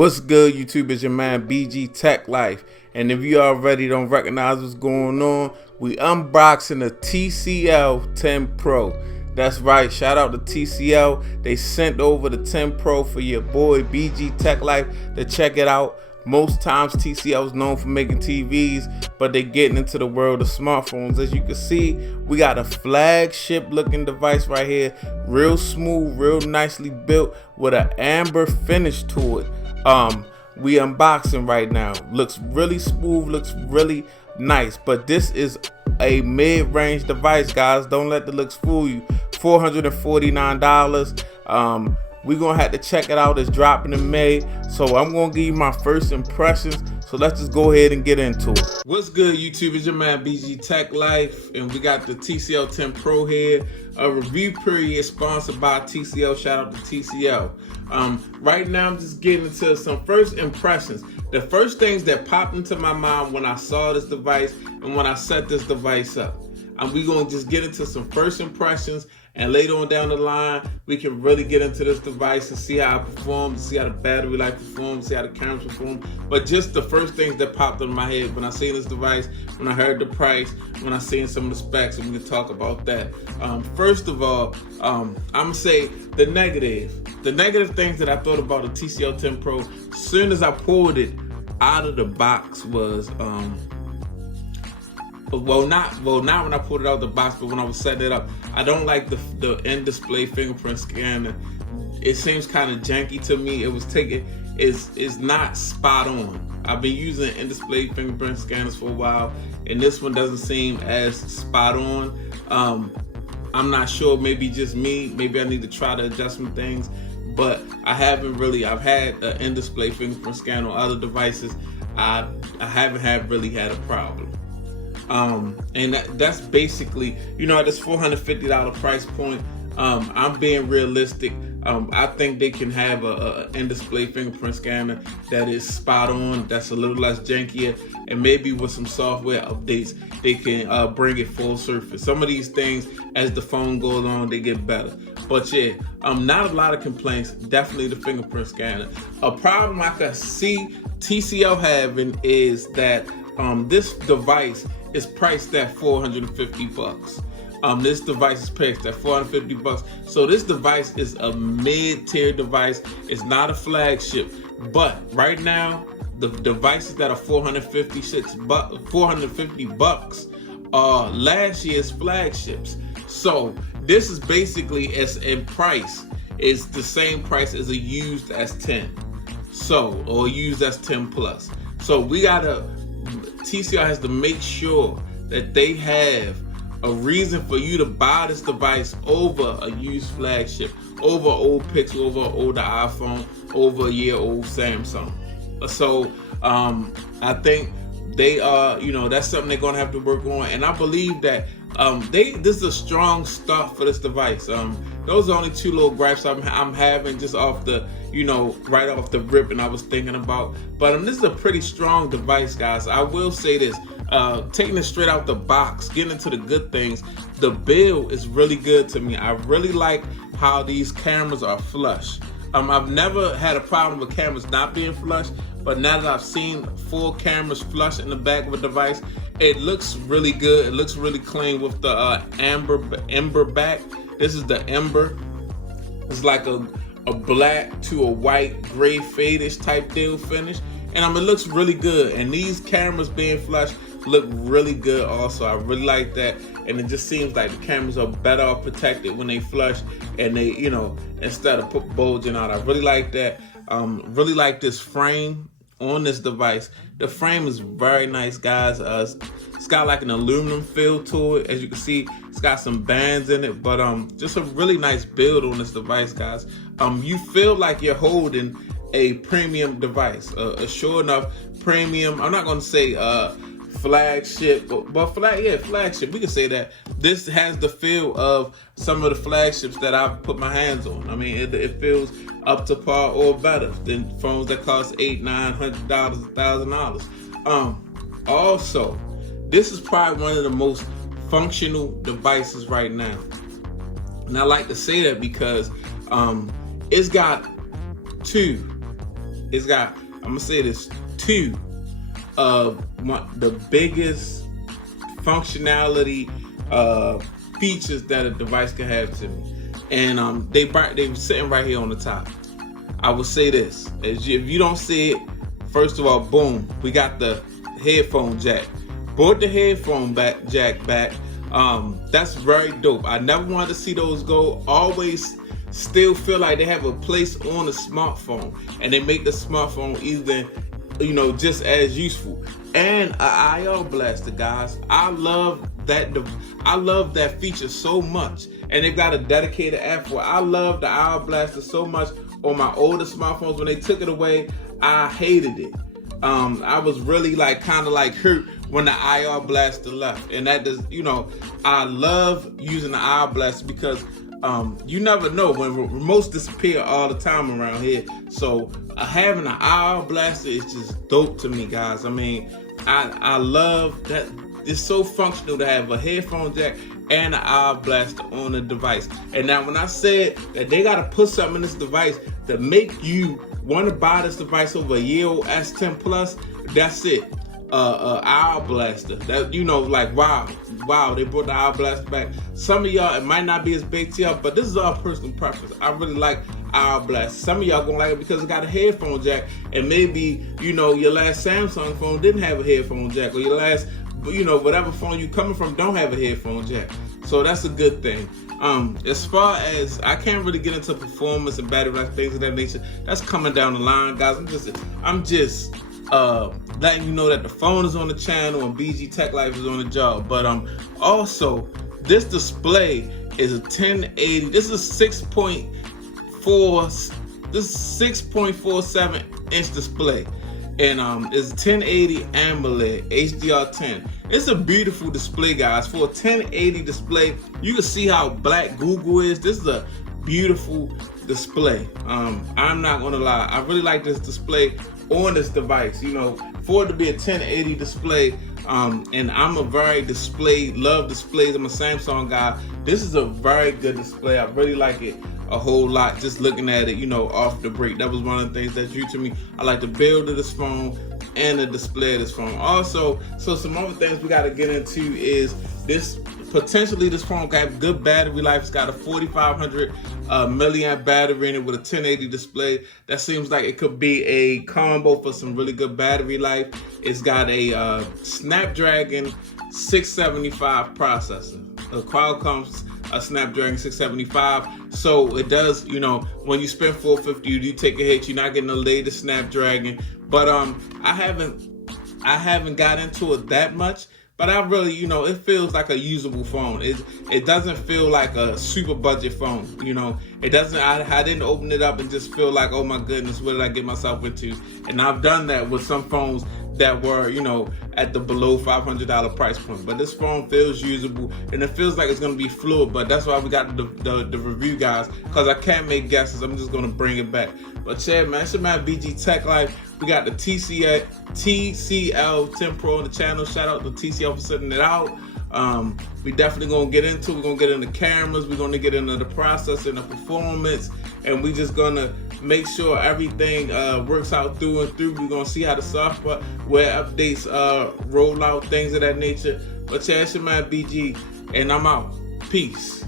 What's good, YouTube? It's your man BG Tech Life, and if you already don't recognize what's going on, we unboxing the TCL 10 Pro. That's right, shout out to TCL. They sent over the 10 Pro for your boy BG Tech Life to check it out. Most times TCL is known for making TVs, but they're getting into the world of smartphones. As you can see, we got a flagship looking device right here, real smooth, real nicely built with an amber finish to it. We unboxing right now. Looks really smooth, looks really nice, but this is a mid-range device, guys. Don't let the looks fool you. $449. We're gonna have to check it out. It's dropping in May, so I'm gonna give you my first impressions. So let's just go ahead and get into it. What's good, YouTube? It's your man BG Tech Life, and we got the TCL 10 Pro here. A review period is sponsored by TCL. Shout out to TCL. Right now I'm just getting into some first impressions. The first things that popped into my mind when I saw this device and when I set this device up. We're going to just get into some first impressions, and later on down the line, we can really get into this device and see how it performs, see how the battery life performs, see how the cameras perform. But just the first things that popped in my head when I seen this device, when I heard the price, when I seen some of the specs, and we can talk about that. First of all, I'm going to say the negative things that I thought about the TCL 10 Pro as soon as I pulled it out of the box was, not when I pulled it out of the box, but when I was setting it up, I don't like the in-display fingerprint scanner. It seems kind of janky to me. It's not spot on. I've been using in-display fingerprint scanners for a while, and this one doesn't seem as spot on. I'm not sure, maybe just me. Maybe I need to try to adjust some things, but I've had an in-display fingerprint scanner on other devices. I haven't really had a problem. And that's basically, at this $450 price point, I'm being realistic. I think they can have a in-display fingerprint scanner that is spot on, that's a little less jankier, and maybe with some software updates, they can bring it full surface. Some of these things, as the phone goes on, they get better. But yeah, not a lot of complaints, definitely the fingerprint scanner. A problem I can see TCL having is that this device is priced at $450. This device is priced at $450. So this device is a mid-tier device. It's not a flagship. But right now, the devices that are $450 are last year's flagships. So this is basically, as in price, is the same price as a used S10. Or used S10 Plus. So TCL has to make sure that they have a reason for you to buy this device over a used flagship, over an old Pixel, over an older iPhone, over a year-old Samsung. So I think they that's something they're gonna have to work on, and I believe that this is a strong start for this device. Those are only two little gripes I'm having just off the right off the rip, and I was thinking about. But this is a pretty strong device, guys. I will say this, taking it straight out the box, getting into the good things, the build is really good to me. I really like how these cameras are flush. I've never had a problem with cameras not being flush, but now that I've seen full cameras flush in the back of a device, it looks really good. It looks really clean with the ember back. This is the ember. It's like a black to a white gray fade-ish type deal finish, and it looks really good. And these cameras being flush look really good also. I really like that, and it just seems like the cameras are better off protected when they flush, and they instead of bulging out. I really like that. Really like this frame on this device. The frame is very nice, guys. It's got like an aluminum feel to it. As you can see, it's got some bands in it, but just a really nice build on this device, guys. You feel like you're holding a premium device, a sure enough premium. I'm not gonna say flagship, but flagship. We can say that this has the feel of some of the flagships that I've put my hands on. I mean, it feels up to par or better than phones that cost $800, $900, $1,000. Also, this is probably one of the most functional devices right now, and I like to say that because it's got two it's got, I'm gonna say this, two of the biggest functionality features that a device can have to me, and they were sitting right here on the top. I will say this: if you don't see it, first of all, boom, we got the headphone jack. Brought the headphone jack back. That's very dope. I never wanted to see those go. Always still feel like they have a place on the smartphone, and they make the smartphone even, just as useful. And an IR blaster, guys. I love that feature so much, and they've got a dedicated app for it. I love the IR blaster so much. On my older smartphones, when they took it away, I hated it. I was really kind of hurt when the IR blaster left, and that does, I love using the IR blaster because you never know when remotes disappear all the time around here. So having an IR blaster is just dope to me, guys. I mean, I love that. It's so functional to have a headphone jack and an IR blaster on the device. And now when I said that they got to put something in this device to make you want to buy this device over a year-old S10 Plus, that's it. IR blaster. That, wow, they brought the IR blaster back. Some of y'all, it might not be as big to y'all, but this is all personal preference. I really like IR blaster. Some of y'all gonna like it because it got a headphone jack, and maybe your last Samsung phone didn't have a headphone jack, or your last whatever phone you coming from don't have a headphone jack. So that's a good thing. As far as, I can't really get into performance and battery life, things of that nature. That's coming down the line, guys. I'm just letting you know that the phone is on the channel and BG Tech Life is on the job. But also, this display is a 1080. This is 6.47 inch display. And it's 1080 AMOLED HDR10. It's a beautiful display, guys. For a 1080 display, you can see how black Google is. This is a beautiful display. I'm not gonna lie, I really like this display on this device. For it to be a 1080 display, and I'm a very love displays. I'm a Samsung guy. This is a very good display. I really like it a whole lot, just looking at it, off the break. That was one of the things that drew to me. I like the build of this phone and the display of this phone. Also, so some other things we got to get into is this. Potentially, this phone can have good battery life. It's got a 4,500 milliamp battery in it with a 1080 display. That seems like it could be a combo for some really good battery life. It's got a Snapdragon 675 processor, a Qualcomm Snapdragon 675. So it does, when you spend $450, you do take a hit. You're not getting the latest Snapdragon. But I haven't got into it that much. But I really, it feels like a usable phone. It doesn't feel like a super budget phone. It doesn't. I didn't open it up and just feel like, oh my goodness, what did I get myself into? And I've done that with some phones that were, at the below $500 price point. But this phone feels usable, and it feels like it's gonna be fluid. But that's why we got the review, guys, because I can't make guesses. I'm just gonna bring it back. But yeah, man, it's your man BG Tech Life. We got the TCL 10 Pro on the channel. Shout out to TCL for sending it out. We definitely gonna get into. We're gonna get into cameras. We're gonna get into the processor and the performance, and we just gonna make sure everything works out through and through. We're gonna see how the software updates roll out, things of that nature. But yeah, it's your man BG, and I'm out. Peace.